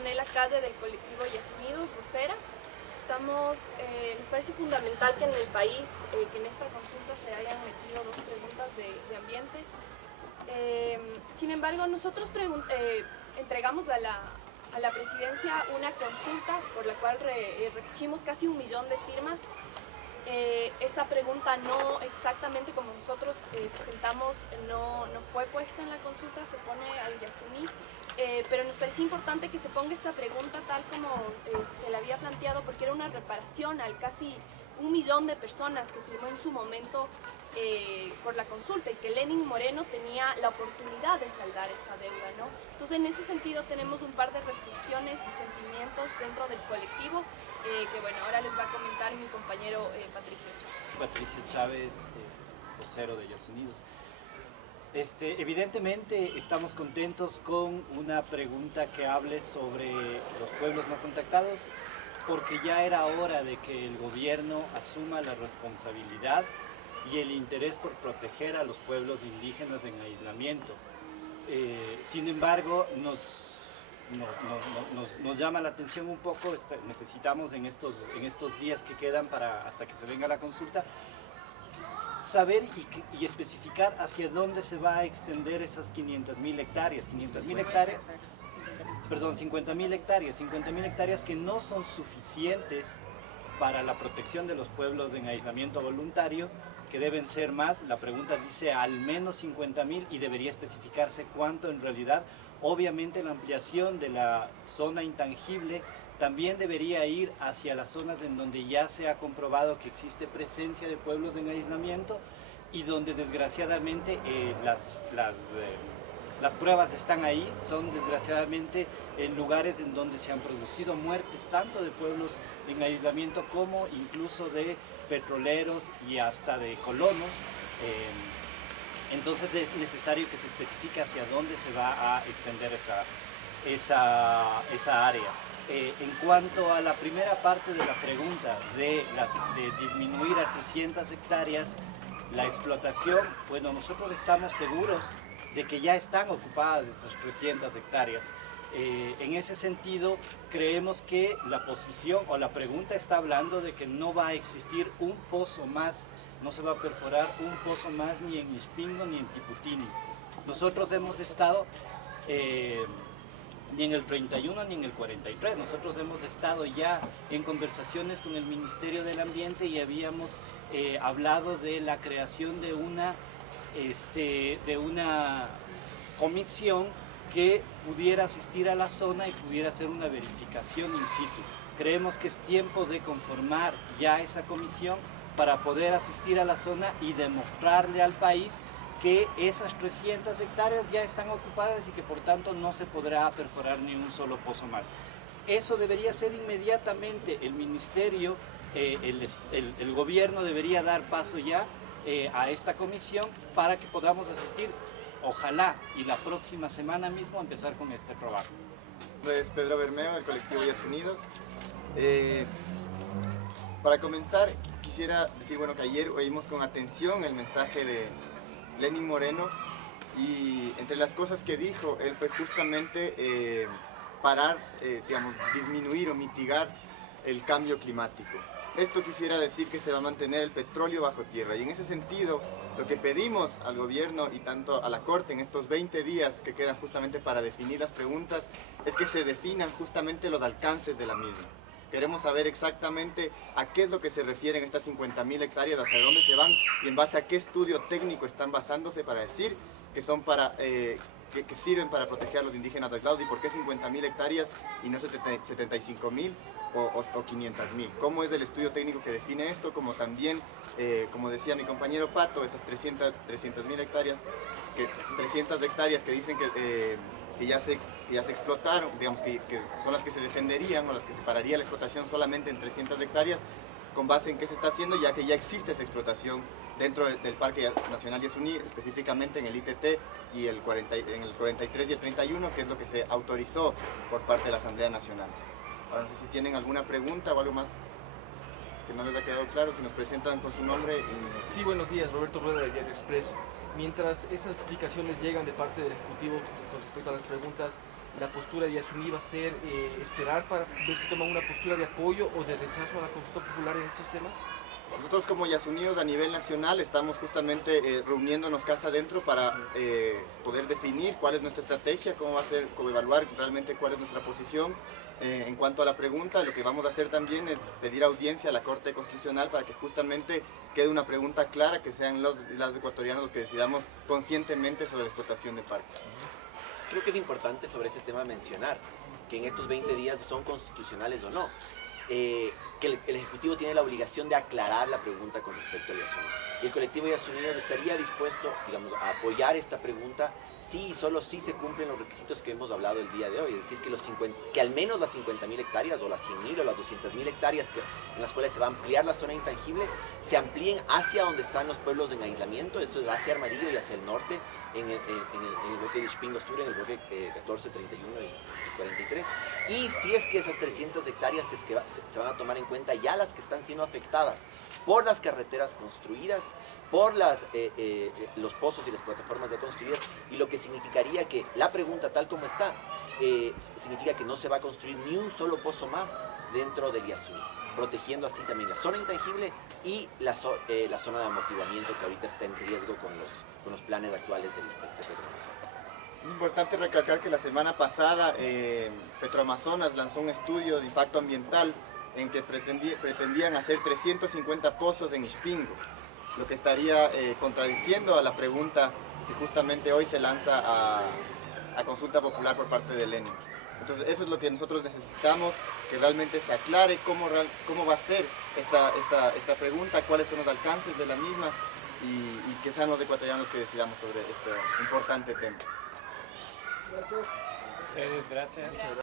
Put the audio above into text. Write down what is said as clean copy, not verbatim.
Antonella Calle del colectivo Yes Unidos, vocera. Nos parece fundamental que en el país, que en esta consulta se hayan metido dos preguntas de ambiente. Sin embargo, nosotros entregamos a la presidencia una consulta por la cual recogimos casi 1 millón de firmas. Esta pregunta no exactamente como nosotros presentamos, no fue puesta en la consulta, se pone al Yasuní, pero nos parecía importante que se ponga esta pregunta tal como se la había planteado, porque era una reparación al casi 1 millón de personas que firmó en su momento por la consulta y que Lenin Moreno tenía la oportunidad de saldar esa deuda, ¿no? Entonces, en ese sentido tenemos un par de reflexiones y sentimientos dentro del colectivo que, bueno, ahora les va a comentar mi compañero Patricio Chávez. Patricio Chávez, vocero de Yes Unidos. Evidentemente estamos contentos con una pregunta que hable sobre los pueblos no contactados, porque ya era hora de que el gobierno asuma la responsabilidad y el interés por proteger a los pueblos indígenas en aislamiento. Sin embargo, nos llama la atención un poco, necesitamos en estos días que quedan hasta que se venga la consulta, saber y especificar hacia dónde se va a extender esas 500.000 hectáreas. 50.000 hectáreas que no son suficientes para la protección de los pueblos en aislamiento voluntario, que deben ser más. La pregunta dice al menos 50.000 y debería especificarse cuánto en realidad. Obviamente la ampliación de la zona intangible también debería ir hacia las zonas en donde ya se ha comprobado que existe presencia de pueblos en aislamiento y donde desgraciadamente las pruebas están ahí. Son desgraciadamente en lugares en donde se han producido muertes tanto de pueblos en aislamiento como incluso de petroleros y hasta de colonos. Entonces es necesario que se especifique hacia dónde se va a extender esa área. En cuanto a la primera parte de la pregunta de disminuir a 300 hectáreas la explotación, bueno, nosotros estamos seguros de que ya están ocupadas esas 300 hectáreas. En ese sentido, creemos que la posición o la pregunta está hablando de que no va a existir un pozo más, no se va a perforar un pozo más ni en Ispingo ni en Tiputini. Nosotros hemos estado ni en el 31 ni en el 43, nosotros hemos estado ya en conversaciones con el Ministerio del Ambiente y habíamos hablado de la creación de una comisión que pudiera asistir a la zona y pudiera hacer una verificación in situ. Creemos que es tiempo de conformar ya esa comisión para poder asistir a la zona y demostrarle al país que esas 300 hectáreas ya están ocupadas y que por tanto no se podrá perforar ni un solo pozo más. Eso debería ser inmediatamente. El ministerio, el gobierno debería dar paso ya a esta comisión para que podamos asistir, ojalá, y la próxima semana mismo empezar con este trabajo. Pues Pedro Bermeo, del colectivo Yes Unidos. Para comenzar, quisiera decir, bueno, que ayer oímos con atención el mensaje de Lenin Moreno y entre las cosas que dijo, él fue justamente parar, disminuir o mitigar el cambio climático. Esto quisiera decir que se va a mantener el petróleo bajo tierra y en ese sentido lo que pedimos al gobierno y tanto a la Corte en estos 20 días que quedan justamente para definir las preguntas es que se definan justamente los alcances de la misma. Queremos saber exactamente a qué es lo que se refieren estas 50.000 hectáreas, hacia dónde se van y en base a qué estudio técnico están basándose para decir que son que sirven para proteger a los indígenas aislados y por qué 50.000 hectáreas y no 75.000 o 500.000. ¿Cómo es el estudio técnico que define esto? Como también, como decía mi compañero Pato, esas 300.000 hectáreas, 300 hectáreas que dicen que ya se explotaron, digamos que son las que se defenderían o las que se pararía la explotación solamente en 300 hectáreas, con base en qué se está haciendo, ya que ya existe esa explotación dentro del Parque Nacional Yasuní, específicamente en el ITT y en el 43 y el 31, que es lo que se autorizó por parte de la Asamblea Nacional. Ahora no sé si tienen alguna pregunta o algo más que no les ha quedado claro, si nos presentan con su nombre. Sí, buenos días, Roberto Rueda de Diario Expreso. Mientras esas explicaciones llegan de parte del Ejecutivo con respecto a las preguntas, la postura de Yasuní va a ser esperar para ver si toman una postura de apoyo o de rechazo a la consulta popular en estos temas? Nosotros como Yasuníos a nivel nacional estamos justamente reuniéndonos casa adentro para poder definir cuál es nuestra estrategia, cómo va a ser, cómo evaluar realmente cuál es nuestra posición. En cuanto a la pregunta, lo que vamos a hacer también es pedir audiencia a la Corte Constitucional para que justamente quede una pregunta clara, que sean las ecuatorianos los que decidamos conscientemente sobre la explotación de parques. Creo que es importante sobre ese tema mencionar que en estos 20 días son constitucionales o no. Que el Ejecutivo tiene la obligación de aclarar la pregunta con respecto a Yasuní. Y el colectivo Yasuní estaría dispuesto, digamos, a apoyar esta pregunta si y solo si se cumplen los requisitos que hemos hablado el día de hoy. Es decir, que al menos las 50.000 hectáreas o las 100.000 o las 200.000 hectáreas en las cuales se va a ampliar la zona intangible se amplíen hacia donde están los pueblos en aislamiento, esto es hacia Armadillo y hacia el norte, en el bloque de Ispingo Sur, en el bloque 14, 31 y 43. Y si es que esas 300 hectáreas se van a tomar en cuenta ya las que están siendo afectadas por las carreteras construidas, por los pozos y las plataformas ya construidas, y lo que significaría que la pregunta tal como está, significa que no se va a construir ni un solo pozo más dentro del Yasuní, protegiendo así también la zona intangible y la zona de amortiguamiento que ahorita está en riesgo con los planes actuales de Petroamazonas. Es importante recalcar que la semana pasada Petroamazonas lanzó un estudio de impacto ambiental en que pretendían hacer 350 pozos en Ispingo, lo que estaría contradiciendo a la pregunta que justamente hoy se lanza a consulta popular por parte del Lenin. Entonces eso es lo que nosotros necesitamos, que realmente se aclare cómo va a ser esta pregunta, cuáles son los alcances de la misma y que sean los ecuatorianos que decidamos sobre este importante tema. Ustedes, gracias.